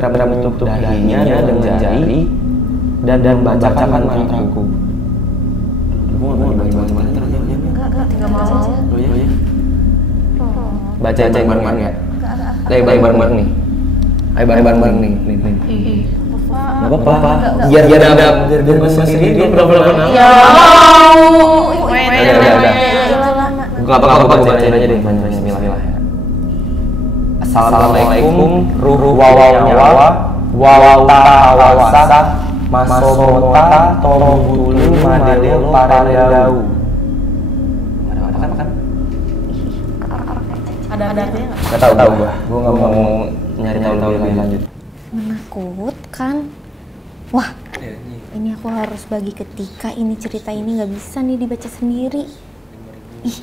Menutup dahinya dengan jari dan membacakan mantraku. Gue nggak baca mantranya. Enggak, tinggal mau aja. Oh iya. Baca bareng-bareng ya. Ayo bareng-bareng nih. Ayo bareng-bareng nih. Nggak apa-apa. Biar bisa sendiri. Udah. Gak apa-apa, gue bacain aja deh. Bismillah. Assalamualaikum nyawa wawawasa masomota tomubulu madelo parandau. Ada apa kan? Ada artinya nggak? Gak tau gue nggak mau nyari tahu lebih lanjut. Menakutkan. Wah, ini aku harus bagi ketika ini cerita ini nggak bisa nih dibaca sendiri. Ih,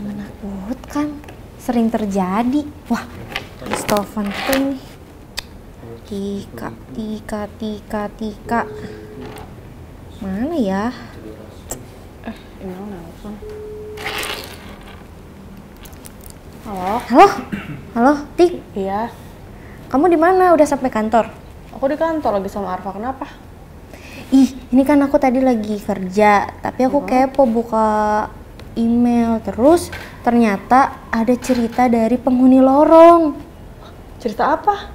menakutkan. Sering terjadi. Wah, harus telepon kita ini. Tika. Mana ya? Emang nelfon. Halo, Tik. Iya. Kamu di mana? Udah sampai kantor? Aku di kantor lagi sama Arfa, kenapa? Ih, ini kan aku tadi lagi kerja, tapi aku kepo buka email, terus ternyata ada cerita dari penghuni lorong. Cerita apa?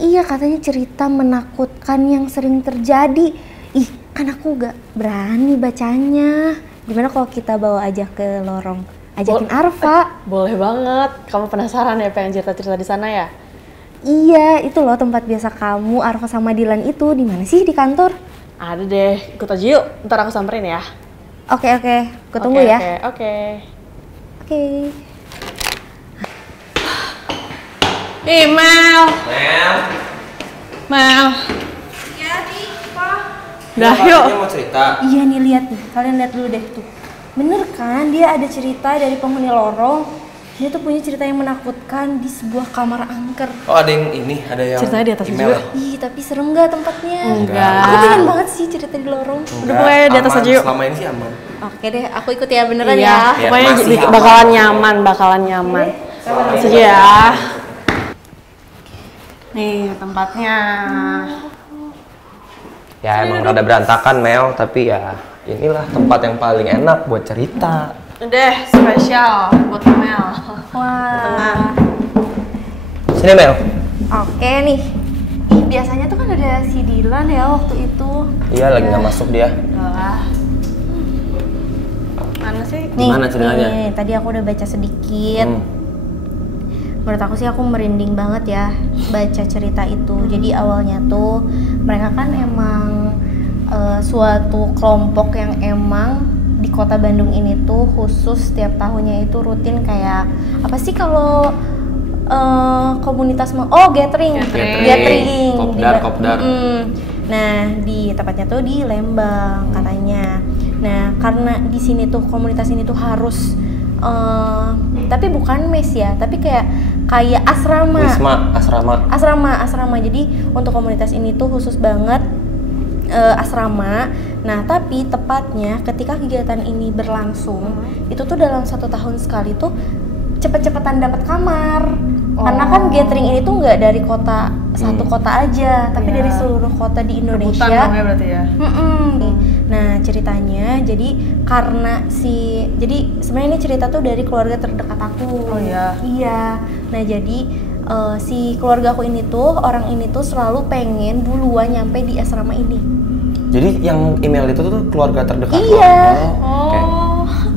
Iya, katanya cerita menakutkan yang sering terjadi. Ih, kan aku gak berani bacanya. Gimana kalau kita bawa aja ke lorong? Ajakin Arfa. Boleh banget. Kamu penasaran ya pengen cerita-cerita di sana ya? Iya, itu loh tempat biasa kamu, Arfa sama Dilan itu. Di mana sih di kantor? Ada deh, ikut aja yuk. Ntar aku samperin ya. Oke. Aku tunggu ya. Oke. Mel. Iya, Di, Pak. Dah yuk. Mau cerita. Iya nih, lihat nih. Kalian lihat dulu deh tuh. Bener kan, dia ada cerita dari penghuni lorong. Dia tuh punya cerita yang menakutkan di sebuah kamar angker. Oh, ada yang Ceritanya di atas email. juga. Ih, tapi serem gak tempatnya? Enggak. Aku pengen banget sih cerita di lorong. Udah pokoknya di atas Aman, aja yuk. Selama ini sih aman. Oke deh, aku ikut ya, beneran Iya, ya. pokoknya masih aman. bakalan nyaman. Terus aja ya. Nih tempatnya. Ya emang rada berantakan Mel, tapi ya inilah tempat yang paling enak buat cerita. Udah spesial buat Mel. Wah. Sini Mel. Oke nih. Ih, biasanya tuh kan ada si Dilan ya waktu itu. Iya, lagi nggak masuk dia. Udah. Mana sih? Nih, Gimana ceritanya? nih, tadi aku udah baca sedikit. Menurut aku sih aku merinding banget ya baca cerita itu. Jadi awalnya tuh mereka kan emang suatu kelompok yang emang di kota Bandung ini tuh khusus setiap tahunnya itu rutin kayak apa sih kalau komunitas gathering. Kopdar. Nah, di tempatnya tuh di Lembang katanya. Nah, karena di sini tuh komunitas ini tuh harus tapi bukan mes ya, tapi kayak asrama. Asrama. Jadi untuk komunitas ini tuh khusus banget asrama. Nah, tapi tepatnya ketika kegiatan ini berlangsung, itu tuh dalam 1 tahun sekali tuh cepet-cepetan dapat kamar. Karena kan gathering ini tuh nggak dari kota satu kota aja, tapi dari seluruh kota di Indonesia. Rebutan dong ya berarti ya. Nah, ceritanya jadi jadi sebenarnya ini cerita tuh dari keluarga terdekat aku. Oh iya. Iya. Nah, jadi si keluarga aku ini tuh, orang ini tuh selalu pengen duluan nyampe di asrama ini. Jadi yang email itu tuh keluarga terdekat lo? Iya. Oke.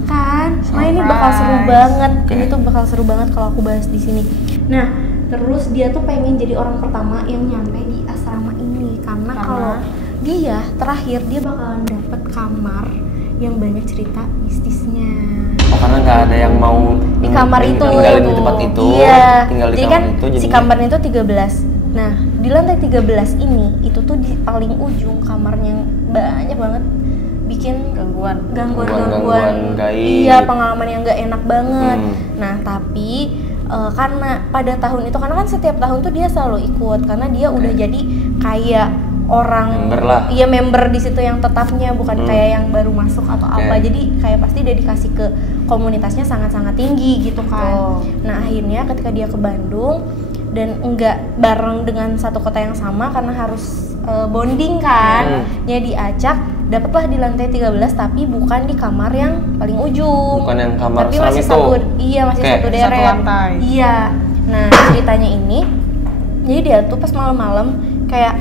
Kan, nah ini bakal seru banget. Ini tuh bakal seru banget kalau aku bahas di sini. Nah, terus dia tuh pengen jadi orang pertama yang nyampe di asrama ini karena kalau dia terakhir dia bakalan dapet kamar yang banyak cerita mistisnya. Oh, karena nggak ada yang mau Di kamar itu. tinggal di tempat itu. Iya. Tinggal di jadi kamar kan itu. si kamarnya itu 13. Nah, di lantai 13 ini itu tuh di paling ujung kamarnya yang banyak banget bikin Gangguan gaib. Iya, pengalaman yang nggak enak banget. Nah, tapi karena pada tahun itu, karena kan setiap tahun tuh dia selalu ikut karena dia udah jadi kayak orang member lah. Iya, member di situ yang tetapnya, bukan kayak yang baru masuk atau apa. Jadi kayak pasti dedikasi ke komunitasnya sangat-sangat tinggi gitu kan. Nah, akhirnya ketika dia ke Bandung, dan enggak bareng dengan satu kota yang sama karena harus bonding kan. Ya diacak, dapatlah di lantai 13 tapi bukan di kamar yang paling ujung. Bukan yang kamar tapi seram masih itu. masih satu deret. Satu lantai. Iya. Nah, ceritanya ini jadi dia tuh pas malam-malam kayak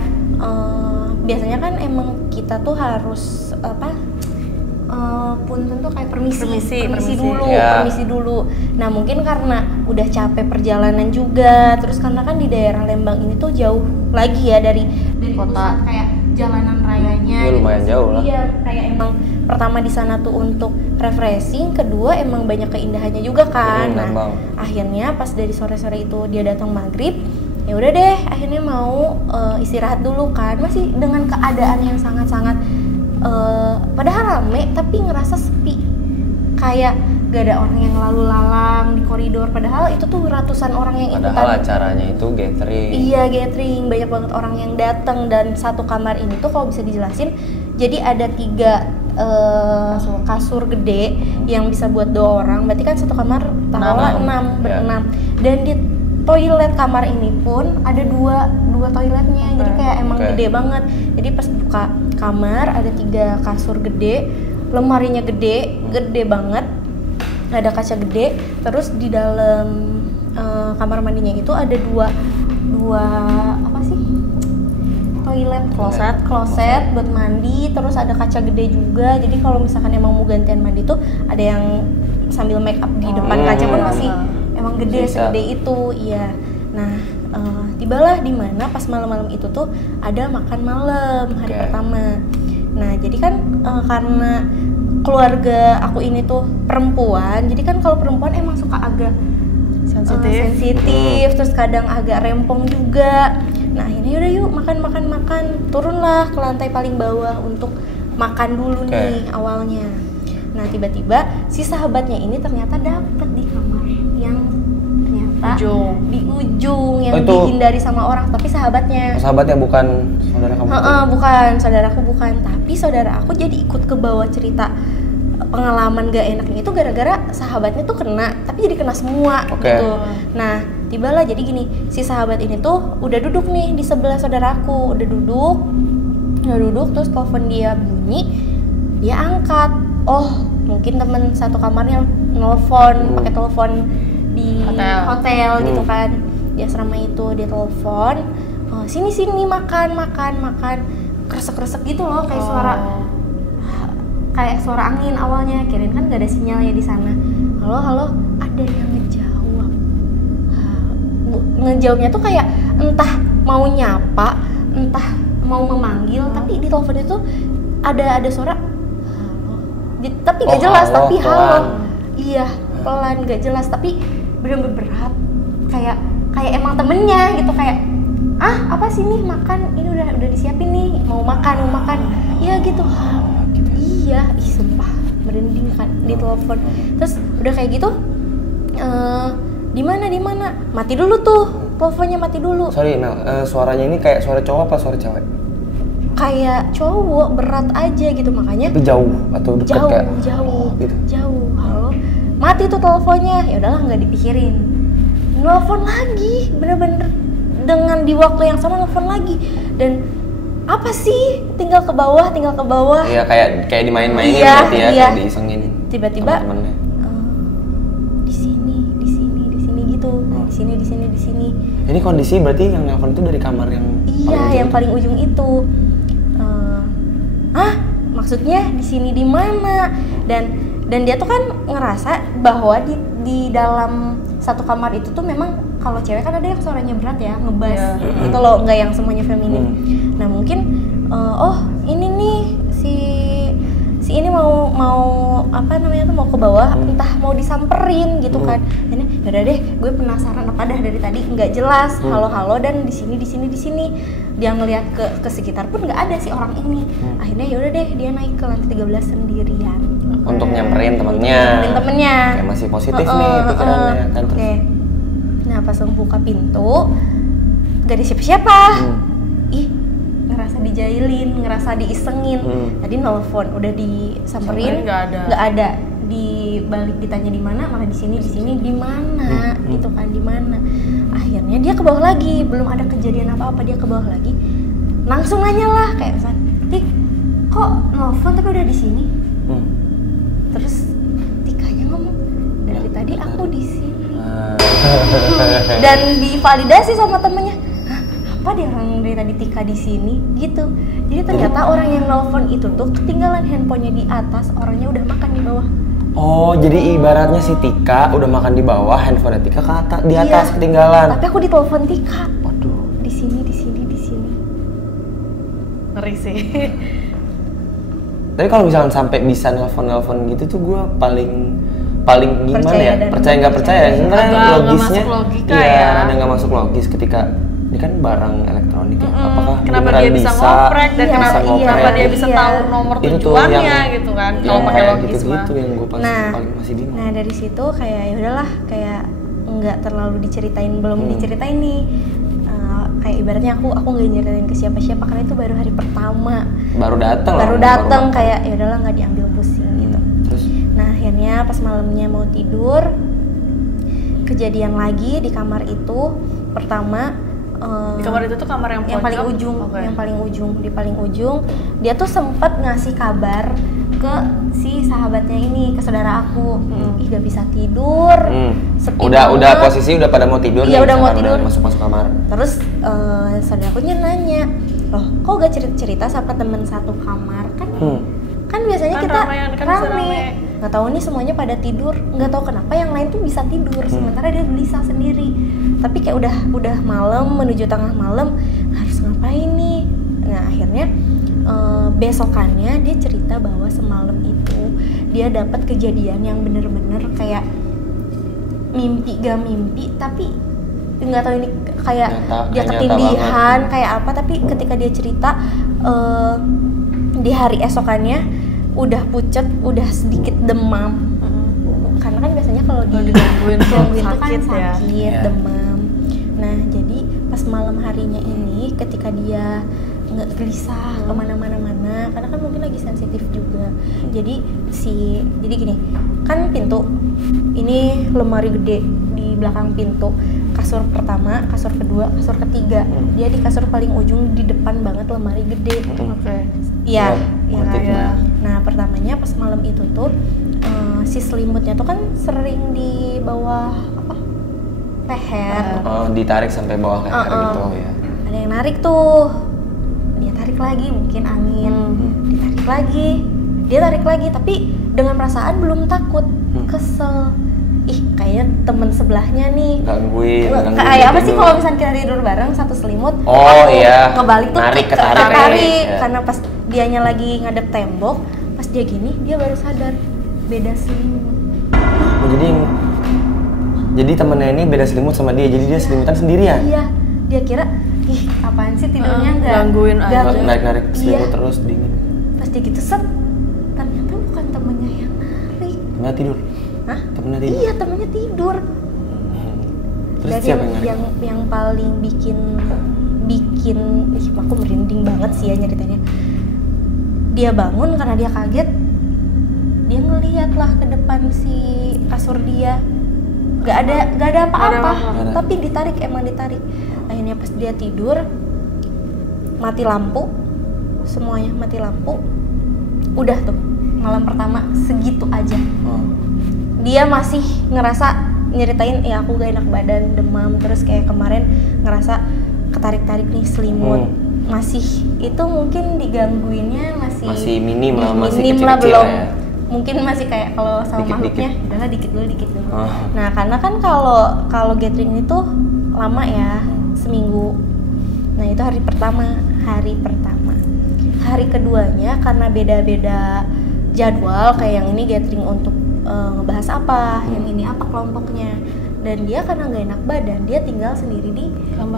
biasanya kan emang kita tuh harus punten tuh kayak permisi dulu. Nah mungkin karena udah capek perjalanan juga, terus karena kan di daerah Lembang ini tuh jauh lagi ya dari kota, pusat, kayak jalanan rayanya. Ya, lumayan jauh lah. Iya, kayak emang pertama di sana tuh untuk refreshing, kedua emang banyak keindahannya juga kan. Nah akhirnya pas dari sore-sore itu dia datang maghrib, ya udah deh akhirnya mau istirahat dulu kan, masih dengan keadaan yang sangat-sangat padahal rame tapi ngerasa sepi, kayak gak ada orang yang lalu lalang di koridor, padahal itu tuh ratusan orang yang ikutan. Padahal acaranya itu gathering. Iya, gathering, banyak banget orang yang datang. Dan satu kamar ini tuh kalau bisa dijelasin, jadi ada 3 kasur gede yang bisa buat 2 orang, berarti kan satu kamar taruhlah 6 berenam. Dan di toilet kamar ini pun ada dua toiletnya, jadi kayak emang gede banget. Jadi pas buka kamar ada 3 kasur gede, lemarinya gede banget, ada kaca gede. Terus di dalam kamar mandinya itu ada dua toilet, kloset buat mandi. Terus ada kaca gede juga, jadi kalau misalkan emang mau gantian mandi tuh ada yang sambil make up di depan kaca pun masih emang gede segede itu. Iya. Nah tibalah di mana pas malam-malam itu tuh ada makan malam hari pertama. Nah jadi kan karena keluarga aku ini tuh perempuan, jadi kan kalau perempuan emang suka agak sensitif, terus kadang agak rempong juga. Nah akhirnya yaudah yuk makan, turunlah ke lantai paling bawah untuk makan dulu nih awalnya. Nah tiba-tiba si sahabatnya ini ternyata dapet di kamar yang ternyata di ujung yang dihindari sama orang, tapi sahabatnya. Sahabatnya bukan saudara kamu? Bukan, saudaraku bukan. Tapi saudara aku jadi ikut ke bawah cerita pengalaman gak enaknya itu gara-gara sahabatnya tuh kena, tapi jadi kena semua gitu. Nah tibalah jadi gini, si sahabat ini tuh udah duduk nih di sebelah saudaraku, udah duduk terus telepon dia bunyi, dia angkat. Oh mungkin temen satu kamarnya nelfon pakai telepon di hotel gitu kan. Dia selama itu dia telepon, sini makan, kresek gitu loh, kayak suara angin awalnya. Kirain kan gak ada sinyalnya di sana. Halo, ada yang ngejawab. Ngejawabnya tuh kayak entah mau nyapa, entah mau memanggil, tapi di telepon itu ada suara tapi gak jelas, tapi halo. Iya, pelan, gak jelas, tapi bener-bener berat. Kayak emang temennya gitu, kayak apa sih nih makan, ini udah disiapin nih, mau makan. Iya gitu. Iya, sumpah merinding kan di telepon. Terus udah kayak gitu, di mana? Mati dulu tuh, teleponnya mati dulu. Sorry Mel, suaranya ini kayak suara cowok apa suara cewek? Kayak cowok, berat aja gitu, makanya. Itu jauh atau dekat kayak? Jauh. Halo, mati tuh teleponnya. Ya udahlah, nggak dipikirin. Nelfon lagi, bener-bener dengan di waktu yang sama nelfon lagi. Dan apa sih? Tinggal ke bawah. Iya, kayak dimain-mainin berarti ya, kayak diisengin. Tiba-tiba di sini gitu. Di sini. Ini kondisi berarti yang nelfon itu dari kamar yang paling ujung itu. Maksudnya di sini di mana? Dan dia tuh kan ngerasa bahwa di dalam satu kamar itu tuh memang kalau cewek kan ada yang suaranya berat ya, ngebass gitu loh, nggak yang semuanya feminim. Nah mungkin ini nih si ini mau mau ke bawah, entah mau disamperin gitu kan. Ini yaudah deh, gue penasaran apa dah dari tadi nggak jelas, halo dan di sini. Dia ngeliat ke sekitar pun nggak ada si orang ini. Akhirnya yaudah deh, dia naik ke lantai 13 sendirian. Untuk nyamperin temennya. Kayak masih positif nih pikirannya kan. Nah pas buka pintu, gak ada siapa-siapa. Ngerasa dijailin, ngerasa diisengin. Tadi nelfon, udah disamperin, nggak ada. dibalik ditanya di mana, malah di sini di mana gitu kan, di mana. Akhirnya dia ke bawah lagi, belum ada kejadian apa-apa, dia ke bawah lagi, langsung nanya lah kayak misalnya, Tik, kok nelfon tapi udah di sini? Terus Tikanya ngomong, dari tadi aku di sini. Dan divalidasi sama temennya, hah, apa dia orang dari tadi Tika di sini gitu. Jadi ternyata orang yang nelfon itu tuh ketinggalan handphonenya di atas, orangnya udah makan di bawah. Oh, jadi ibaratnya si Tika udah makan di bawah, handphone Tika ke atas, di atas Iya, ketinggalan. tapi aku ditelepon Tika. Waduh. Di sini. Ngeri sih. Tapi kalau misalnya sampai bisa nelfon gitu tuh gue paling gimana Percaya ya? dan Percaya nggak percaya? Sebenarnya Agak nggak logisnya, masuk logika iya, ya. ada nggak masuk logis ketika ini kan barang elektronik ya. Apakah Kenapa beneran dia bisa ngoprek dan Iya, kenapa dia bisa iya. tahu nomor Itu tuh tujuannya yang- gitu kan? Yang Kalau pakai kayak logis mah. gitu yang gue paling masih bingung. Nah dari situ kayak ya udahlah, kayak nggak terlalu diceritain, belum diceritain nih. Kayak ibaratnya aku nggak nyeritain ke siapa-siapa karena itu baru hari pertama. Baru datang. Baru datang kayak ya udahlah, nggak diambil pusing gitu. Terus Nah akhirnya pas malamnya mau tidur, kejadian lagi di kamar itu. Pertama Di kamar itu tuh kamar yang pojok? paling ujung, Oke. yang paling ujung, di paling ujung dia tuh sempat ngasih kabar ke si sahabatnya ini, ke saudara aku. Ih gak bisa tidur, sepi udah banget. posisi udah pada mau tidur Iya, nih, udah mau misalkan tidur. udah masuk kamar. Terus saudaraku nanya, loh kok gak cerita sama temen satu kamar kan? Kan biasanya Kan kita kan bisa rame. nggak tahu nih semuanya pada tidur, nggak tahu kenapa yang lain tuh bisa tidur sementara dia gelisah sendiri. Tapi kayak udah malam, menuju tengah malam, harus ngapain nih? Nah akhirnya besokannya dia cerita bahwa semalam itu dia dapat kejadian yang bener-bener kayak mimpi gak mimpi, tapi nggak tahu ini kayak Nyata, dia kayak nyata ketindihan kayak apa, tapi ketika dia cerita di hari esokannya udah pucet, udah sedikit demam. Karena kan biasanya kalau digangguin itu kan sakit ya. sakit, Iya. demam. Nah jadi pas malam harinya ini ketika dia nggak gelisah kemana-mana, karena kan mungkin lagi sensitif juga. Jadi gini, kan pintu ini lemari gede di belakang pintu, kasur pertama, kasur kedua, kasur ketiga. Dia di kasur paling ujung di depan banget, lemari gede. Oke. Iya, Iya, iya ngerti kan. gimana. Nah pertamanya pas malam itu tuh si selimutnya tuh kan sering di bawah apa leher. Oh, ditarik sampai bawah leher gitu ya. Ada yang narik tuh, dia tarik lagi, mungkin angin, ditarik lagi, dia tarik lagi, tapi dengan perasaan belum takut, kesel. Ih kayaknya temen sebelahnya nih Gangguin kayak apa sih tidur. kalau misalnya kita tidur bareng satu selimut, Oh, aku iya. ngebalik tuh Narik, ketarik, ketarik. Ya. karena pas dianya lagi ngadep tembok, pas dia gini dia baru sadar beda selimut. Oh, jadi temennya ini beda selimut sama dia, jadi dia selimutan sendirian. Iya, dia kira ih apaan sih tidurnya nggak Gangguin aja. Narik selimut Iya. terus dingin. Pas dia gitu set, ternyata bukan temennya yang narik. Temennya tidur. Hah? Temennya tidur. Iya temennya tidur. Terus Dan siapa yang narik? yang paling bikin ih aku merinding banget sih ya nyeritanya. Dia bangun karena dia kaget. Dia ngeliat lah ke depan si kasur dia. Gak ada apa-apa, Nggak ada. tapi emang ditarik. Akhirnya pas dia tidur, mati lampu, semuanya mati lampu. Udah tuh malam pertama segitu aja. Oh. Dia masih ngerasa nyeritain ya aku gak enak badan, demam, terus kayak kemarin ngerasa ketarik-tarik nih selimut. Masih itu mungkin digangguinnya Masih minim lah, masih minim kecil-kecil lah, belum. ya. Mungkin masih kayak kalau sama Dikit-dikit. makhluknya udahlah dikit dulu. Oh. Nah karena kan kalau gathering itu lama ya, seminggu. Nah itu hari pertama. Hari keduanya karena beda-beda jadwal, kayak yang ini gathering untuk ngebahas apa, yang ini apa kelompoknya. Dan dia karena nggak enak badan, dia tinggal sendiri di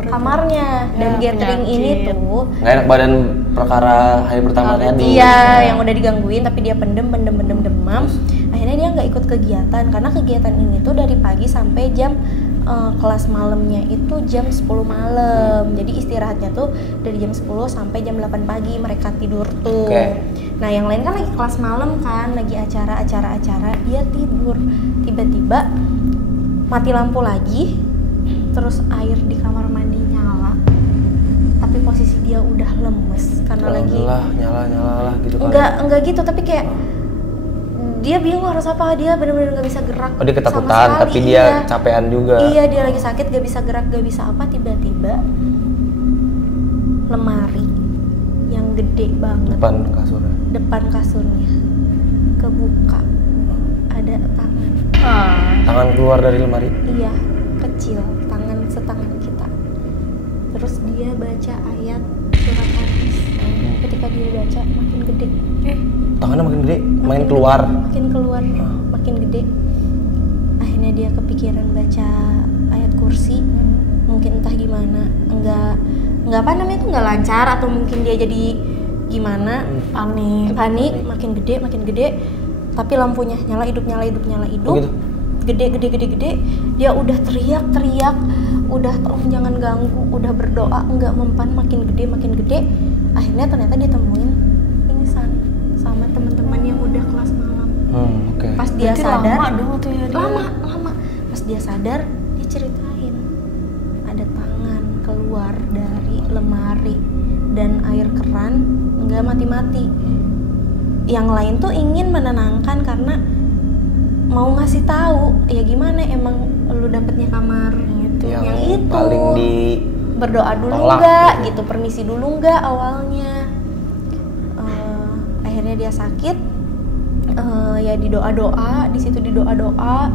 kamarnya. Dan Ya, gathering ini penyakit. tuh Nggak enak badan perkara hari pertama tadi. iya, yang udah digangguin tapi dia pendem demam. Akhirnya dia nggak ikut kegiatan karena kegiatan ini tuh dari pagi sampai jam kelas malamnya itu jam 10 malam. Jadi istirahatnya tuh dari jam 10 sampai jam 8 pagi mereka tidur tuh. Oke. Nah yang lain kan lagi kelas malam kan, lagi acara, dia tidur. Tiba-tiba mati lampu lagi, terus air di kamar mandi nyala. Tapi posisi dia udah lemes karena lagi nyala gitu kan. Enggak gitu, tapi kayak dia bingung harus apa, dia benar-benar nggak bisa gerak. Oh dia ketakutan, tapi dia capean juga. Iya, dia lagi sakit, gak bisa gerak, gak bisa apa. Tiba-tiba lemari yang gede banget depan kasurnya kebuka, ada tangan. Tangan keluar dari lemari? Iya, kecil, tangan setangan kita. Terus dia baca ayat surat An-Nas. Ketika dia baca makin gede. Tangannya makin gede, makin keluar, makin gede. Akhirnya dia kepikiran baca ayat kursi. Mungkin entah gimana, enggak apa namanya itu enggak lancar, atau mungkin dia jadi gimana, panik, makin gede. Tapi lampunya nyala hidup. Oh, gitu? Gede. Dia udah teriak, udah tolong jangan ganggu, udah berdoa, enggak mempan, makin gede. Akhirnya ternyata ditemuin pingsan sama teman-teman yang udah kelas malam. Pas dia berarti sadar, lama dong tuh ya dia. Lama. Pas dia sadar, dia ceritain ada tangan keluar dari lemari dan air keran enggak mati-mati. Yang lain tuh ingin menenangkan karena mau ngasih tahu, ya gimana emang lu dapetnya kamar gitu. Yang itu paling berdoa dulu enggak gitu, permisi dulu enggak awalnya. Akhirnya dia sakit, ya didoa-doa, di situ didoa-doa.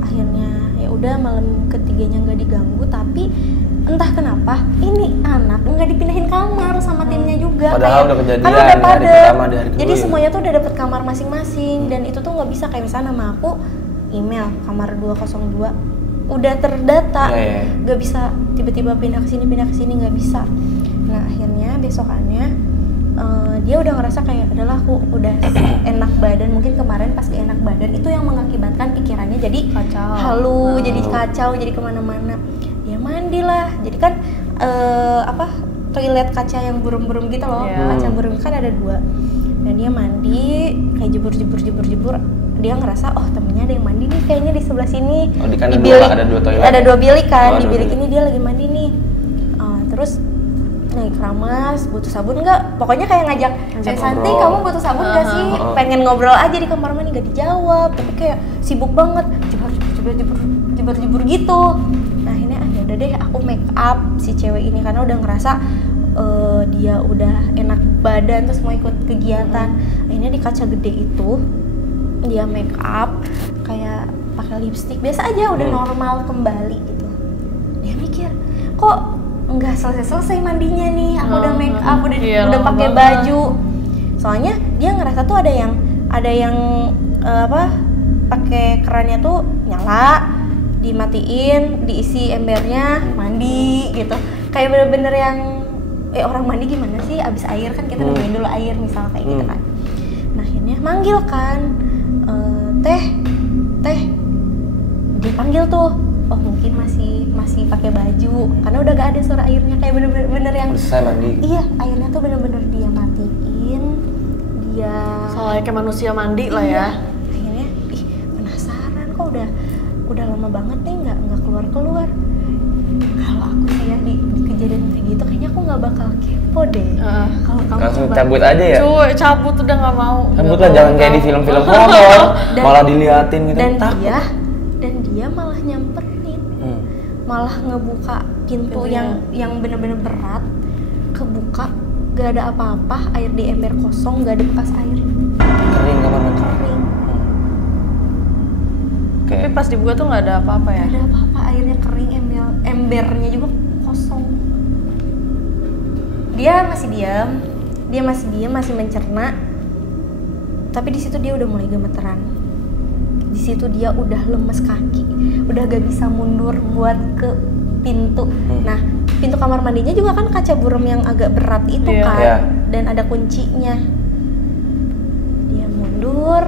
Akhirnya ya udah malam ketiganya nggak diganggu, tapi entah kenapa ini anak nggak dipindahin kamar sama timnya juga. Padahal udah kejadian, kan udah padat. Jadi ya? semuanya tuh udah dapet kamar masing-masing, dan itu tuh nggak bisa kayak misalnya nama aku email kamar 202 udah terdata, nggak bisa tiba-tiba pindah ke sini nggak bisa. Nah akhirnya besokannya dia udah ngerasa kayak adalah aku udah enak badan, mungkin kemarin pas gak enak badan itu yang mengakibatkan pikirannya jadi halu, jadi kacau, jadi kemana-mana. Dia mandilah, jadi kan toilet kaca yang burum-burum gitu loh, kaca burum kan ada 2. Dan dia mandi kayak jebur. Dia ngerasa temennya ada yang mandi nih kayaknya di sebelah sini. Di bilik ada 2 toilet. Ada 2 bilik kan, di bilik ini dia lagi mandi nih. Terus naik keramas, butuh sabun nggak? Pokoknya kayak ngajak Santi, kamu butuh sabun nggak sih? Pengen ngobrol aja di kamar mandi, nggak dijawab. Tapi kayak sibuk banget, jebur gitu. Nah akhirnya ya udah deh, aku make up si cewek ini karena udah ngerasa dia udah enak badan, terus mau ikut kegiatan. Akhirnya di kaca gede itu dia make up kayak pakai lipstick biasa aja, udah normal kembali gitu. Dia mikir, kok nggak selesai mandinya nih, aku udah make up, udah pakai baju. Soalnya dia ngerasa tuh ada yang pakai kerannya tuh nyala, dimatiin, diisi embernya, mandi gitu. Kayak bener-bener yang orang mandi gimana sih, abis air kan kita nungguin dulu air misal kayak gitu kan. Nah akhirnya manggil kan, teh, dipanggil tuh. Oh mungkin masih pakai baju karena udah gak ada suara airnya, kayak bener-bener yang selesai mandi. Iya, airnya tuh bener-bener dia matiin, dia soalnya kayak manusia mandi lah ya. Akhirnya penasaran kok udah lama banget nih nggak keluar. Kalau aku sih ya di kejadian kayak gitu kayaknya aku nggak bakal kepo deh. Kalau kamu langsung cabut aja ya. Cuy, cabut udah nggak mau. Cabut lah, jangan kayak di film-film horor malah diliatin gitu. Dan dia malah nyamperin, malah ngebuka pintu yang bener-bener berat, kebuka, gak ada apa-apa, air di ember kosong, gak ada bekas air. Kering kamar mandi. Kering. Tapi pas dibuka tuh nggak ada apa-apa ya? Gak ada apa-apa, airnya kering, embernya juga kosong. Dia masih diam, masih mencerna. Tapi di situ dia udah mulai gemeteran. Di situ dia udah lemes kaki, udah gak bisa mundur buat ke pintu. Nah, pintu kamar mandinya juga kan kaca buram yang agak berat itu kan, dan ada kuncinya. Dia mundur,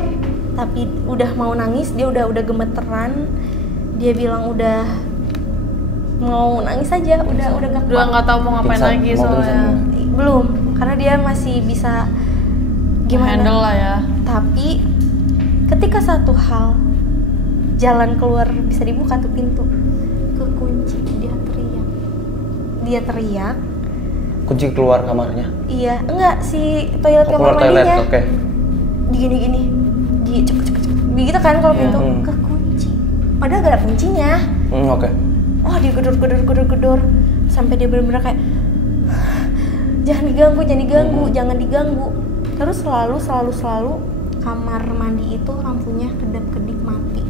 tapi udah mau nangis, dia udah gemeteran. Dia bilang udah mau nangis aja, udah gak kuat. Udah nggak tahu mau ngapain lagi soalnya. Belum, karena dia masih bisa handle lah ya. Tapi ketika satu hal jalan keluar bisa dibuka tuh pintu, kekunci, dia teriak. Kunci keluar kamarnya? Iya, enggak, si toilet kamar toilet, mandinya. oke. Gini, cepet. Begitu kan kalau pintu kekunci. Padahal gak ada kuncinya. Oke. Oh, dia gedor sampai dia benar-benar kayak jangan diganggu. Terus selalu kamar mandi itu lampunya kedap-kedip mati.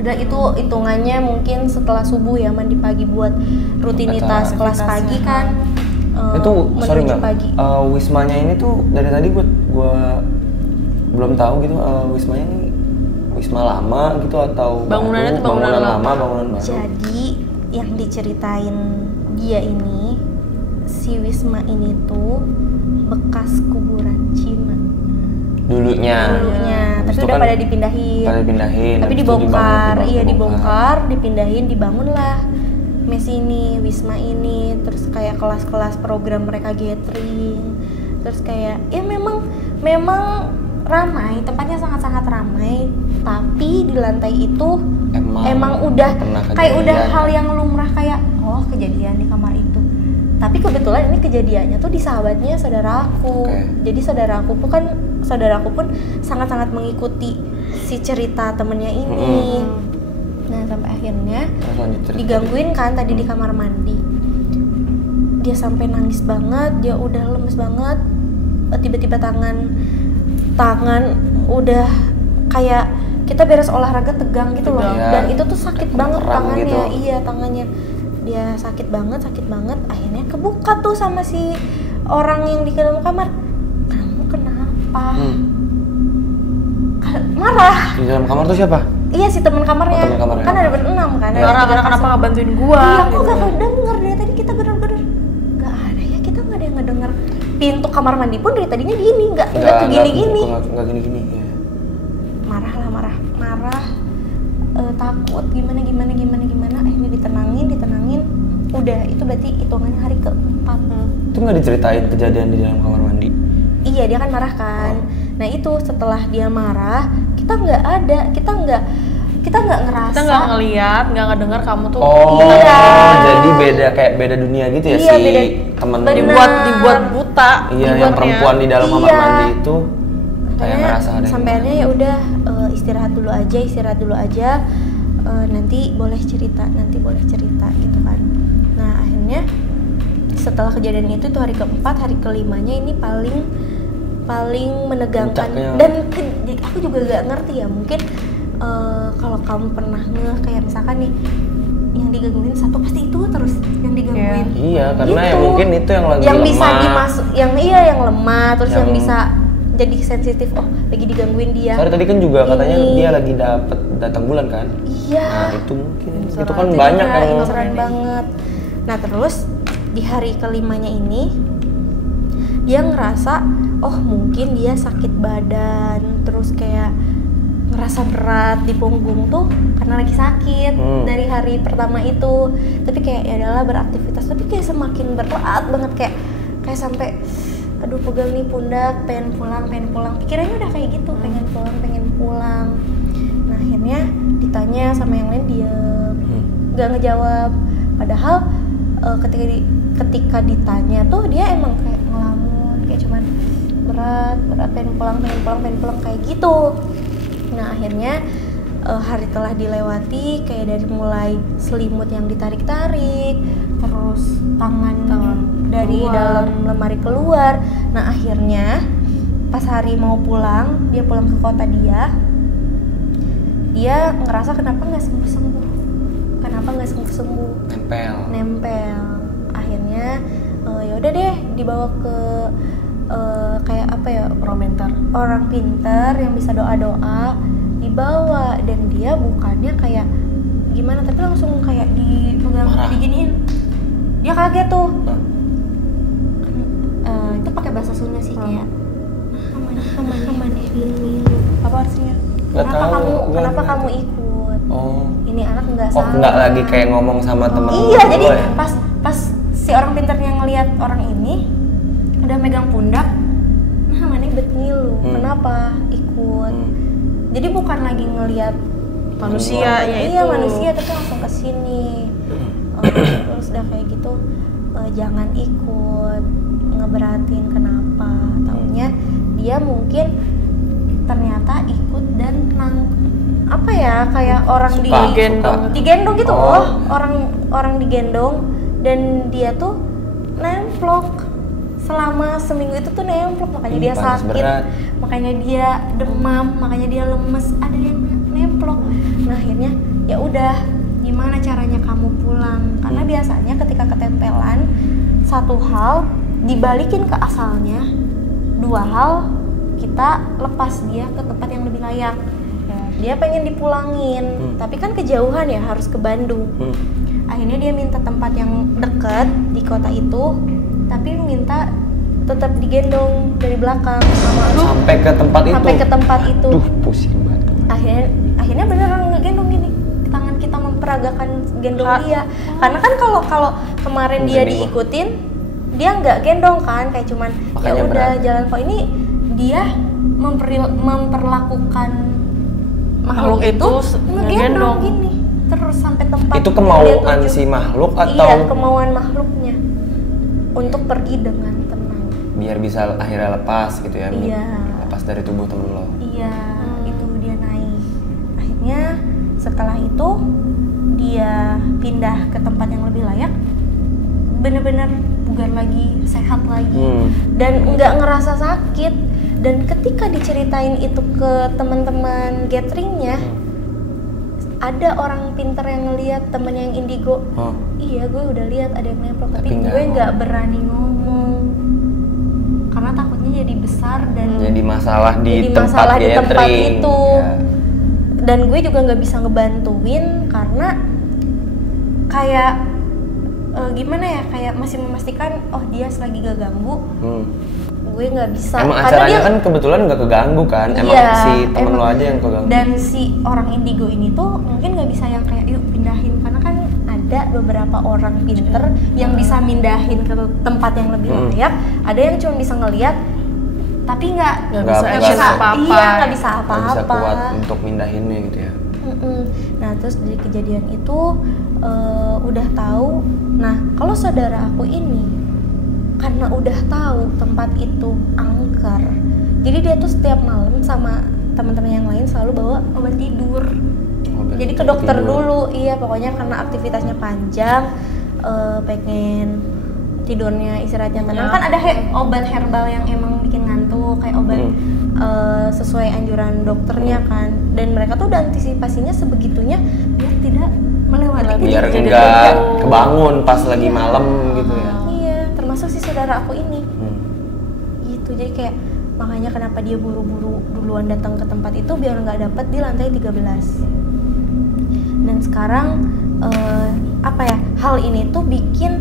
Udah itu hitungannya mungkin setelah subuh ya, mandi pagi buat rutinitas kelas pagi kan. Itu sorry menuju Mbak, pagi. Wismanya ini tuh dari tadi gua belum tahu gitu, Wismanya ini Wisma lama gitu atau Bangunannya tuh bangunan lama, bangunan baru. Jadi yang diceritain dia ini, si Wisma ini tuh bekas kuburan Cina. Dulunya. Tapi Itu udah kan pada dipindahin. Tapi habis itu dibongkar, dibongkar. dibongkar, dipindahin, dibangunlah mes ini, Wisma ini, terus kayak kelas-kelas program mereka gathering, terus kayak ya memang ramai, tempatnya sangat-sangat ramai, tapi di lantai itu emang udah kayak udah hal yang lumrah, kayak oh kejadian di kamar itu. Tapi kebetulan ini kejadiannya tuh di sahabatnya saudara aku. Jadi saudara aku pun sangat-sangat mengikuti si cerita temennya ini. Nah sampai akhirnya digangguin kan tadi di kamar mandi. Dia sampai nangis banget, dia udah lemes banget. Tiba-tiba tangan udah kayak kita beres olahraga tegang gitu loh. Dan itu tuh sakit banget tangannya. Gitu. Iya, tangannya. Dia sakit banget. Akhirnya kebuka tuh sama si orang yang di dalam kamar. Kamu kenapa? Marah. Di dalam kamar tuh siapa? Iya, si teman kamarnya. Kan ada berenam kan. Marah karena kenapa nggak bantuin gua? Iya, aku gak kedenger dari tadi kita gedor-gedor. Gak ada ya, kita gak ada yang ngedenger. Pintu kamar mandi pun dari tadinya gini, nggak gini-gini. Nggak gini-gini. Ya. Marah, takut, gimana. Akhirnya ditenangin. Udah, itu berarti hitungannya hari keempat. Itu nggak diceritain kejadian di dalam kamar mandi? Iya, dia kan marah kan. Nah itu setelah dia marah, kita nggak ngerasa. Kita nggak ngeliat, nggak ngedengar kamu tuh. Jadi beda dunia gitu ya, iya, si temen dibuat buta. Iya, yang perempuan di dalam kamar mandi itu kayak ngerasa ada. Sampainya ya udah istirahat dulu aja. Nanti boleh cerita gitu kan. Nah akhirnya setelah kejadian itu hari keempat, hari kelimanya ini paling menegangkan. Dan aku juga gak ngerti ya, mungkin kalau kamu pernah kayak misalkan nih yang digangguin satu pasti itu terus yang digangguin. Iya, karena ya mungkin itu yang lagi yang lemah. Bisa yang lemah, terus yang bisa jadi sensitif. Oh, lagi digangguin dia. Soalnya tadi kan juga katanya dia lagi dapet datang bulan kan? Iya. Nah, itu mungkin itu kan banyak yang keren banget. Nah, terus di hari kelimanya ini dia ngerasa oh mungkin dia sakit badan, terus kayak ngerasa berat di punggung tuh karena lagi sakit dari hari pertama itu. Tapi kayak ya adalah beraktivitas, tapi kayak semakin berat banget, kayak sampai aduh pegal nih pundak, pengen pulang. Pikirannya udah kayak gitu, pengen pulang. Nah akhirnya ditanya sama yang lain, diem, gak ngejawab. Padahal ketika ditanya tuh dia emang kayak ngelamun, kayak cuman berat, pengen pulang kayak gitu. Nah akhirnya hari telah dilewati, kayak dari mulai selimut yang ditarik-tarik, terus tangan dari dalam lemari keluar. Nah akhirnya pas hari mau pulang, dia pulang ke kota dia ngerasa kenapa nggak sembuh-sembuh, nempel. Akhirnya ya udah deh dibawa ke kayak apa ya, orang pinter yang bisa doa-doa, dibawa. Dan dia bukannya kayak gimana, tapi langsung kayak dipegang, diginiin. Dia kaget tuh. Itu pakai bahasa Sunda sih, kayak aman ini. Apa artinya? Kenapa kamu ikut? Ini anak nggak salah. Nggak lagi kayak ngomong sama temen. Iya, jadi pas si orang pinternya ngelihat orang ini udah megang pundak, nah mana bet ngilu, kenapa ikut? Jadi bukan lagi ngelihat Manusianya itu. iya manusia, tapi langsung ke sini. Terus udah kayak gitu, jangan ikut, ngeberatin kenapa? Taunya dia mungkin ternyata ikut dan apa ya, kayak orang digendong gitu loh, orang digendong dan dia tuh nemplok selama seminggu itu tuh nemplok, makanya dia sakit, berat. makanya dia demam, makanya dia lemes, ada yang nemplok. Nah akhirnya ya udah, gimana caranya kamu pulang? Karena biasanya ketika ketempelan satu hal dibalikin ke asalnya, dua hal kita lepas dia ke tempat yang lebih layak. Dia pengen dipulangin, tapi kan kejauhan ya, harus ke Bandung. Akhirnya dia minta tempat yang deket di kota itu, tapi minta tetap digendong dari belakang sama sampai ke tempat itu. Sampai ke tempat itu. Duh, pusing banget. Akhirnya beneran ngegendong gini. Tangan kita memperagakan gendong dia. Karena kan kalau kemarin dia diikutin, dia nggak gendong kan, kayak cuman ya udah jalan kok. Ini dia memperlakukan makhluk itu ngegendong gini terus sampai tempat. Itu kemauan si makhluk atau? Iya, kemauan makhluknya untuk pergi dengan tenang. Biar bisa akhirnya lepas gitu ya? Iya. Lepas dari tubuh temen lo? Iya, itu dia naik. Akhirnya setelah itu dia pindah ke tempat yang lebih layak, bener-bener bugar lagi, sehat lagi, dan nggak ngerasa sakit. Dan ketika diceritain itu ke teman-teman gatheringnya, ada orang pinter yang ngeliat temennya yang indigo. Iya, gue udah lihat ada yang nemplok, tapi gue nggak berani ngomong karena takutnya jadi besar dan jadi masalah di tempat itu. Ya. Dan gue juga nggak bisa ngebantuin karena kayak gimana ya, kayak masih memastikan oh dia selagi gak ganggu. Gue nggak bisa. Emang karena acaranya dia kan kebetulan nggak keganggu kan? Emang iya, si temen lo aja yang keganggu. Dan si orang indigo ini tuh mungkin nggak bisa yang kayak yuk pindahin, karena kan ada beberapa orang pinter yang bisa mindahin ke tempat yang lebih layak. Ada yang cuma bisa ngelihat tapi nggak bisa apa-apa. Iya, nggak bisa apa-apa. Nggak bisa kuat untuk mindahinnya gitu ya. Nah terus dari kejadian itu udah tahu. Nah kalau saudara aku ini karena udah tahu tempat itu angker, jadi dia tuh setiap malam sama teman-teman yang lain selalu bawa obat tidur. Jadi ke dokter dulu, iya pokoknya karena aktivitasnya panjang, pengen tidurnya istirahatnya tenang. Kan ada obat herbal yang emang bikin ngantuk, kayak obat sesuai anjuran dokternya kan. Dan mereka tuh udah antisipasinya sebegitunya biar tidak melewati biar enggak kebangun pas lagi malam gitu ya. Termasuk si saudara aku ini gitu. Jadi kayak makanya kenapa dia buru-buru duluan datang ke tempat itu biar nggak dapat di lantai 13. Dan sekarang apa ya, hal ini tuh bikin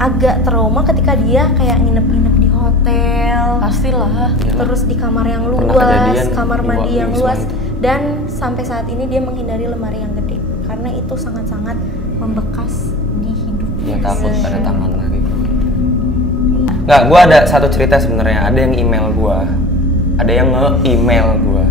agak trauma ketika dia kayak nginep-nginep di hotel. Pastilah. Terus di kamar yang luas, kamar mandi yang luas, dan sampai saat ini dia menghindari lemari yang gede karena itu sangat-sangat membekas di hidupnya. Dia takut ada tangan lagi. Nggak, gue ada satu cerita sebenarnya. Ada yang email gue, ada yang nge-email gue,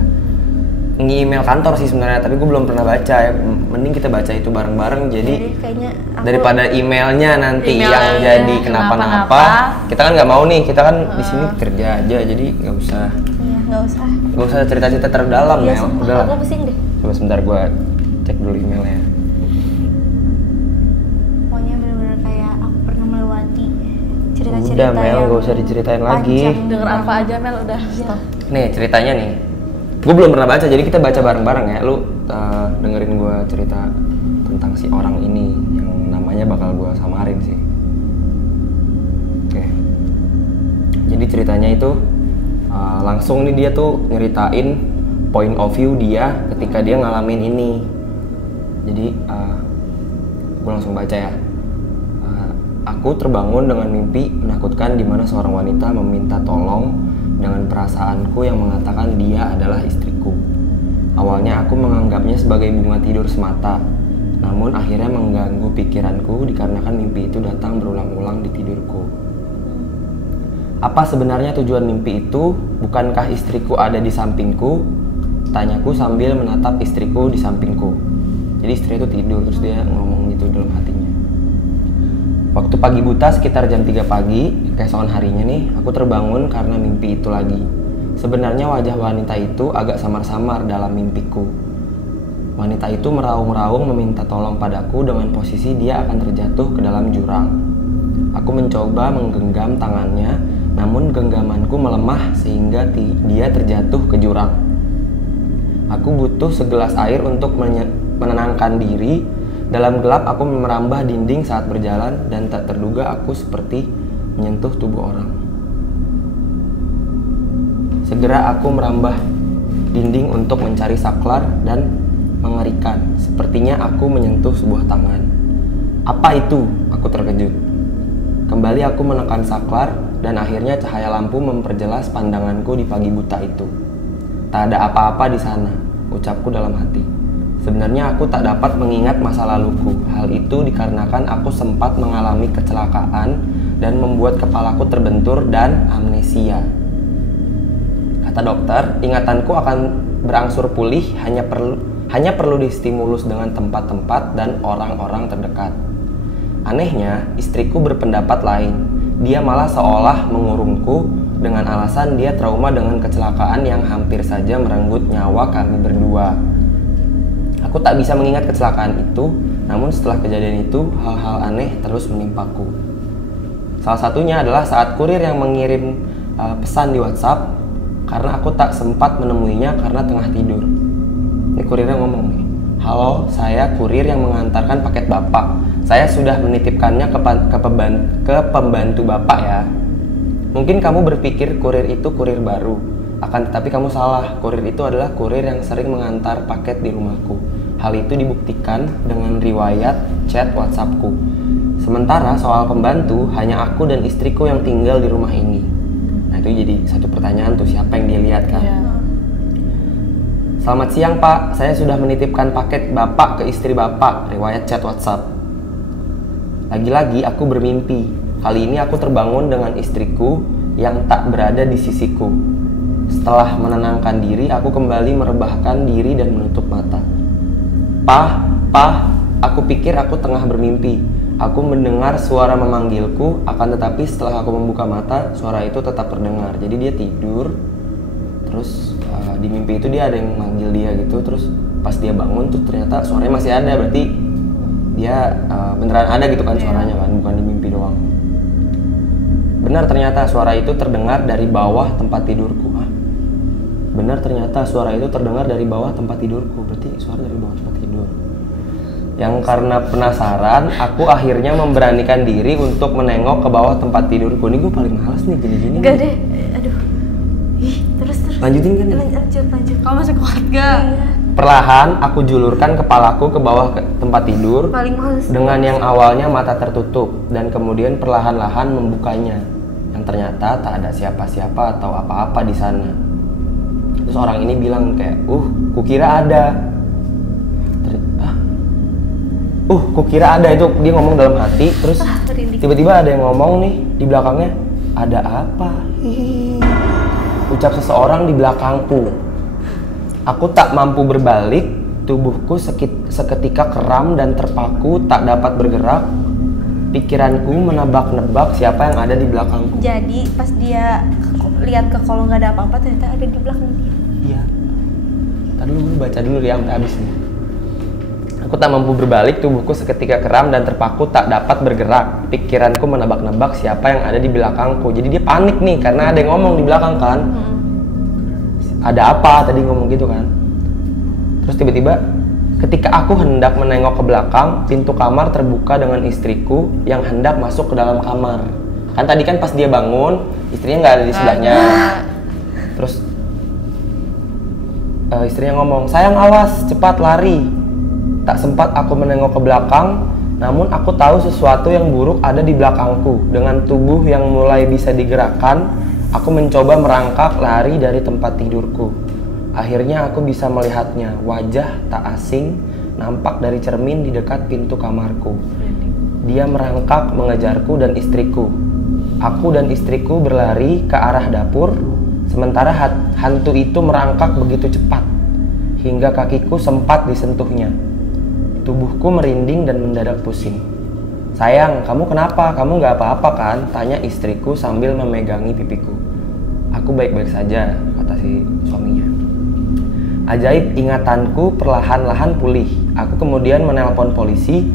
nge-email kantor sih sebenarnya, tapi gue belum pernah baca ya. Mending kita baca itu bareng-bareng. Jadi kayaknya daripada emailnya nanti yang jadi kenapa-napa, kita kan nggak mau nih. Kita kan di sini kerja aja, jadi nggak usah. Iya, nggak usah. Nggak usah cerita-cerita terdalam ya. Udah. Aku pusing deh. Coba sebentar gue cek dulu emailnya. Udah Mel, gak usah diceritain lagi. Denger apa aja Mel, udah stop. Nih ceritanya nih, gue belum pernah baca, jadi kita baca bareng-bareng ya. Lu dengerin gue cerita tentang si orang ini yang namanya bakal gue samarin sih. Oke. Jadi ceritanya itu langsung nih dia tuh nyeritain point of view dia ketika dia ngalamin ini. Jadi gue langsung baca ya. Aku terbangun dengan mimpi menakutkan di mana seorang wanita meminta tolong dengan perasaanku yang mengatakan dia adalah istriku. Awalnya aku menganggapnya sebagai bunga tidur semata, namun akhirnya mengganggu pikiranku dikarenakan mimpi itu datang berulang-ulang di tidurku. Apa sebenarnya tujuan mimpi itu? Bukankah istriku ada di sampingku? Tanyaku sambil menatap istriku di sampingku. Jadi istrinya itu tidur, terus dia ngomong gitu dalam hatinya. Waktu pagi buta sekitar jam 3 pagi, keesokan harinya nih, aku terbangun karena mimpi itu lagi. Sebenarnya wajah wanita itu agak samar-samar dalam mimpiku. Wanita itu meraung-raung meminta tolong padaku dengan posisi dia akan terjatuh ke dalam jurang. Aku mencoba menggenggam tangannya, namun genggamanku melemah sehingga dia terjatuh ke jurang. Aku butuh segelas air untuk menenangkan diri. Dalam gelap aku merambah dinding saat berjalan dan tak terduga aku seperti menyentuh tubuh orang. Segera aku merambah dinding untuk mencari saklar dan mengerikan. Sepertinya aku menyentuh sebuah tangan. Apa itu? Aku terkejut. Kembali aku menekan saklar dan akhirnya cahaya lampu memperjelas pandanganku di pagi buta itu. Tak ada apa-apa di sana, ucapku dalam hati. Sebenarnya aku tak dapat mengingat masa laluku. Hal itu dikarenakan aku sempat mengalami kecelakaan dan membuat kepalaku terbentur dan amnesia. Kata dokter, ingatanku akan berangsur pulih, hanya perlu distimulus dengan tempat-tempat dan orang-orang terdekat. Anehnya, istriku berpendapat lain. Dia malah seolah mengurungku dengan alasan dia trauma dengan kecelakaan yang hampir saja merenggut nyawa kami berdua. Aku tak bisa mengingat kecelakaan itu, namun setelah kejadian itu, hal-hal aneh terus menimpaku. Salah satunya adalah saat kurir yang mengirim pesan di WhatsApp, karena aku tak sempat menemuinya karena tengah tidur. Ini kurirnya ngomong nih, "Halo, saya kurir yang mengantarkan paket Bapak. Saya sudah menitipkannya ke pembantu Bapak ya. Mungkin kamu berpikir kurir itu kurir baru. Akan tetapi kamu salah, kurir itu adalah kurir yang sering mengantar paket di rumahku. Hal itu dibuktikan dengan riwayat chat WhatsAppku. Sementara soal pembantu, hanya aku dan istriku yang tinggal di rumah ini." Nah itu jadi satu pertanyaan tuh, siapa yang dia lihat kan? "Selamat siang Pak, saya sudah menitipkan paket Bapak ke istri Bapak," riwayat chat WhatsApp. Lagi-lagi aku bermimpi. Kali ini aku terbangun dengan istriku yang tak berada di sisiku. Setelah menenangkan diri, aku kembali merebahkan diri dan menutup mata. Pah, aku pikir aku tengah bermimpi. Aku mendengar suara memanggilku, akan tetapi setelah aku membuka mata, suara itu tetap terdengar. Jadi dia tidur, terus di mimpi itu dia ada yang manggil dia gitu, terus pas dia bangun tuh ternyata suaranya masih ada, berarti dia beneran ada gitu kan suaranya kan, bukan di mimpi doang. Benar ternyata suara itu terdengar dari bawah tempat tidurku. Benar ternyata suara itu terdengar dari bawah tempat tidurku, berarti suara dari bawah tempat tidur. Yang karena penasaran, aku akhirnya memberanikan diri untuk menengok ke bawah tempat tidurku. Ini gue paling males nih gini-gini. Enggak deh, aduh. Ih, terus. Lanjutin kan? Lanjut. Kamu masih kuat gak? Iya. Perlahan aku julurkan kepalaku ke bawah tempat tidur. Paling males. Dengan yang awalnya mata tertutup dan kemudian perlahan-lahan membukanya. Yang ternyata tak ada siapa-siapa atau apa-apa di sana. Terus orang ini bilang kayak, kukira ada. Kukira ada, itu dia ngomong dalam hati. Terus tiba-tiba ada yang ngomong nih di belakangnya, "Ada apa?" Ucap seseorang di belakangku. Aku tak mampu berbalik, tubuhku seketika keram dan terpaku, tak dapat bergerak. Pikiranku menebak-nebak siapa yang ada di belakangku. Jadi pas dia lihat ke kolong gak ada apa-apa, ternyata ada di belakang dia. Iya. Tadi dulu baca dulu ya sampai habis nih. Aku tak mampu berbalik, tubuhku seketika keram dan terpaku, tak dapat bergerak. Pikiranku menebak-nebak siapa yang ada di belakangku. Jadi dia panik nih karena ada yang ngomong di belakang kan. Ada apa tadi ngomong gitu kan. Terus tiba-tiba ketika aku hendak menengok ke belakang, pintu kamar terbuka dengan istriku yang hendak masuk ke dalam kamar. Kan tadi kan pas dia bangun, istrinya nggak ada di sebelahnya. Terus istrinya ngomong, "Sayang awas, cepat lari." Tak sempat aku menengok ke belakang, namun aku tahu sesuatu yang buruk ada di belakangku. Dengan tubuh yang mulai bisa digerakkan, aku mencoba merangkak lari dari tempat tidurku. Akhirnya aku bisa melihatnya, wajah tak asing nampak dari cermin di dekat pintu kamarku. Dia merangkak mengejarku dan istriku. Aku dan istriku berlari ke arah dapur, sementara hantu itu merangkak begitu cepat, hingga kakiku sempat disentuhnya. Tubuhku merinding dan mendadak pusing. "Sayang, kamu kenapa? Kamu gak apa-apa kan?" tanya istriku sambil memegangi pipiku. "Aku baik-baik saja," kata si suaminya. Ajaib, ingatanku perlahan-lahan pulih. Aku kemudian menelpon polisi,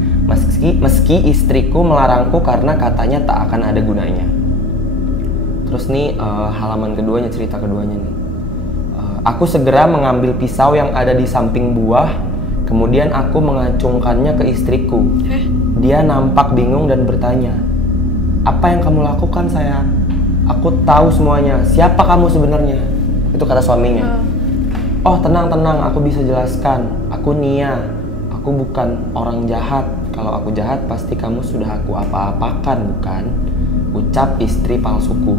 meski istriku melarangku karena katanya tak akan ada gunanya. Terus nih halaman keduanya, cerita keduanya nih. Aku segera mengambil pisau yang ada di samping buah, kemudian aku mengacungkannya ke istriku. Dia nampak bingung dan bertanya, "Apa yang kamu lakukan, sayang?" "Aku tahu semuanya. Siapa kamu sebenarnya?" Itu kata suaminya. "Oh, tenang, aku bisa jelaskan. Aku Nia. Aku bukan orang jahat. Kalau aku jahat pasti kamu sudah aku apa-apakan, bukan?" ucap istri palsuku.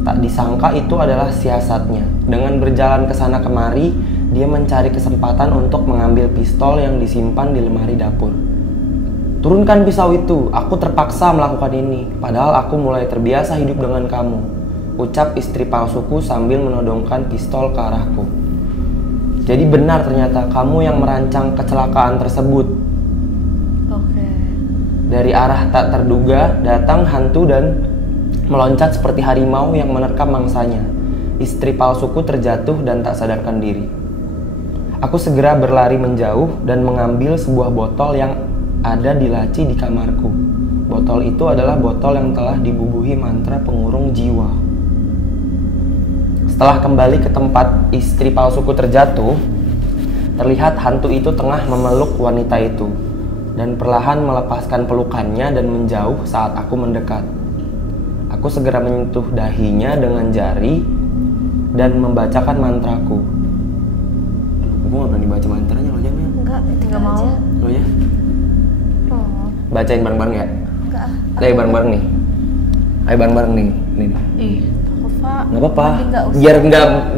Tak disangka itu adalah siasatnya. Dengan berjalan ke sana kemari, dia mencari kesempatan untuk mengambil pistol yang disimpan di lemari dapur. "Turunkan pisau itu. Aku terpaksa melakukan ini. Padahal aku mulai terbiasa hidup dengan kamu," ucap istri palsuku sambil menodongkan pistol ke arahku. "Jadi benar ternyata kamu yang merancang kecelakaan tersebut." Oke. Dari arah tak terduga datang hantu dan meloncat seperti harimau yang menerkam mangsanya. Istri palsuku terjatuh dan tak sadarkan diri. Aku segera berlari menjauh dan mengambil sebuah botol yang ada di laci di kamarku. Botol itu adalah botol yang telah dibubuhi mantra pengurung jiwa. Setelah kembali ke tempat istri palsuku terjatuh, terlihat hantu itu tengah memeluk wanita itu dan perlahan melepaskan pelukannya dan menjauh saat aku mendekat. Aku segera menyentuh dahinya dengan jari dan membacakan mantraku. Gue gak berani baca mantranya lo jangan. Enggak, itu Nggak mau. Lo ya? Oh. Bacain bareng-bareng ya? Enggak. Ayo bareng-bareng nih. Ayo bareng-bareng nih. Nih. Ih, takut Pak. Nggak apa-apa. Nggak usah.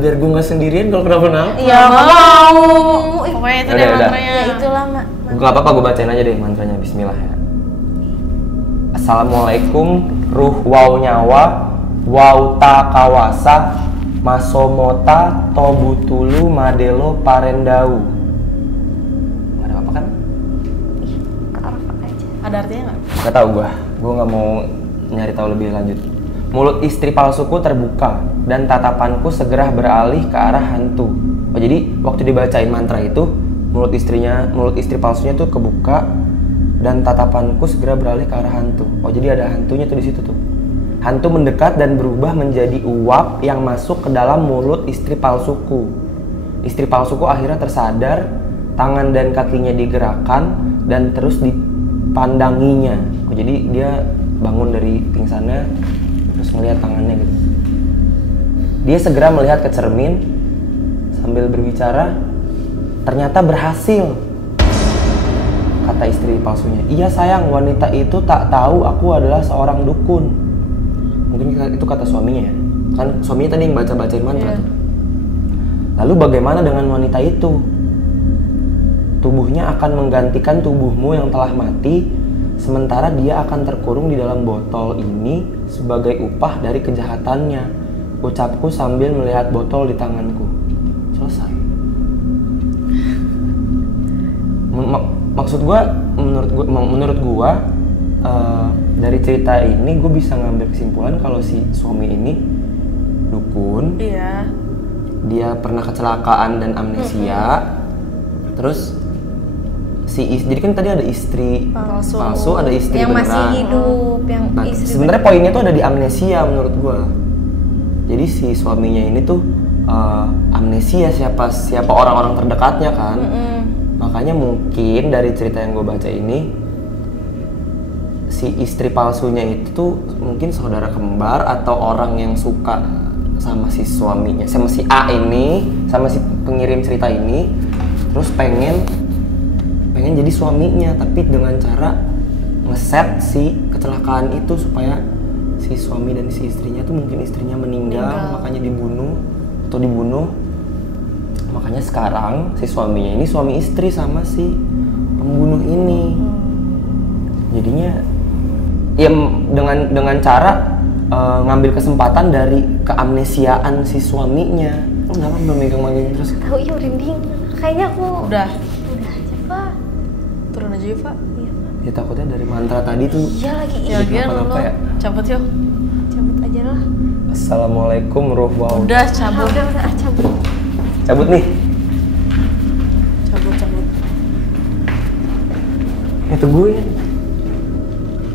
Biar gue nggak sendirian kalau kenapa-napa. Iya, nggak mau. Pokoknya itu Udah, deh udah. mantranya. Ya itulah, Mak. Gak apa-apa, gue bacain aja deh mantranya. Bismillah ya. Assalamualaikum ruh wau nyawa wau ta kawasa masomota tobutulu madelo parendau. Gak ada apa-apa kan? Ke Arafah aja. Ada artinya nggak? Gak tau gue nggak mau nyari tahu lebih lanjut. Mulut istri palsuku terbuka dan tatapanku segera beralih ke arah hantu. Oh, jadi waktu dibacain mantra itu mulut istri palsunya tuh kebuka dan tatapanku segera beralih ke arah hantu. Oh, jadi ada hantunya tuh di situ tuh. Hantu mendekat dan berubah menjadi uap yang masuk ke dalam mulut istri palsuku. Istri palsuku akhirnya tersadar, tangan dan kakinya digerakkan dan terus dipandanginya. Oh, jadi dia bangun dari pingsannya terus melihat tangannya gitu. Dia segera melihat ke cermin sambil berbicara, "Ternyata berhasil," kata istri palsunya. "Iya sayang, wanita itu tak tahu aku adalah seorang dukun." Mungkin itu kata suaminya ya. Kan suaminya tadi yang baca-bacain mantra tuh. "Lalu bagaimana dengan wanita itu? Tubuhnya akan menggantikan tubuhmu yang telah mati, sementara dia akan terkurung di dalam botol ini sebagai upah dari kejahatannya," ucapku sambil melihat botol di tanganku. Selesai. Maksud gue, menurut gue dari cerita ini gue bisa ngambil kesimpulan kalau si suami ini dukun. Iya. Dia pernah kecelakaan dan amnesia. Terus jadi kan tadi ada istri palsu, ada istri yang beneran. masih hidup, yang Nah, istri sebenarnya poinnya tuh ada di amnesia menurut gue. Jadi si suaminya ini tuh amnesia siapa orang-orang terdekatnya kan. Makanya mungkin dari cerita yang gue baca ini, si istri palsunya itu tuh mungkin saudara kembar atau orang yang suka sama si suaminya, sama si A ini, sama si pengirim cerita ini, terus pengen jadi suaminya, tapi dengan cara ngeset si kecelakaan itu supaya si suami dan si istrinya tuh mungkin istrinya meninggal. Makanya dibunuh. Makanya sekarang si suaminya ini suami istri sama si pembunuh ini. Jadinya ya dengan cara ngambil kesempatan dari keamnesiaan si suaminya. Kenapa belum megang terus? Tahu iya merinding. Kayaknya aku Udah aja Pak. turun aja yuk, Pak. Iya Pak. Ya takutnya dari mantra tadi tuh. Iya lagi. Ya lagian kenapa-napa lo ya? cabut yuk. Cabut aja lah. Assalamualaikum ruh wow. Udah cabut. Udah cabut. Cabut nih. Cabut. Ya tungguin.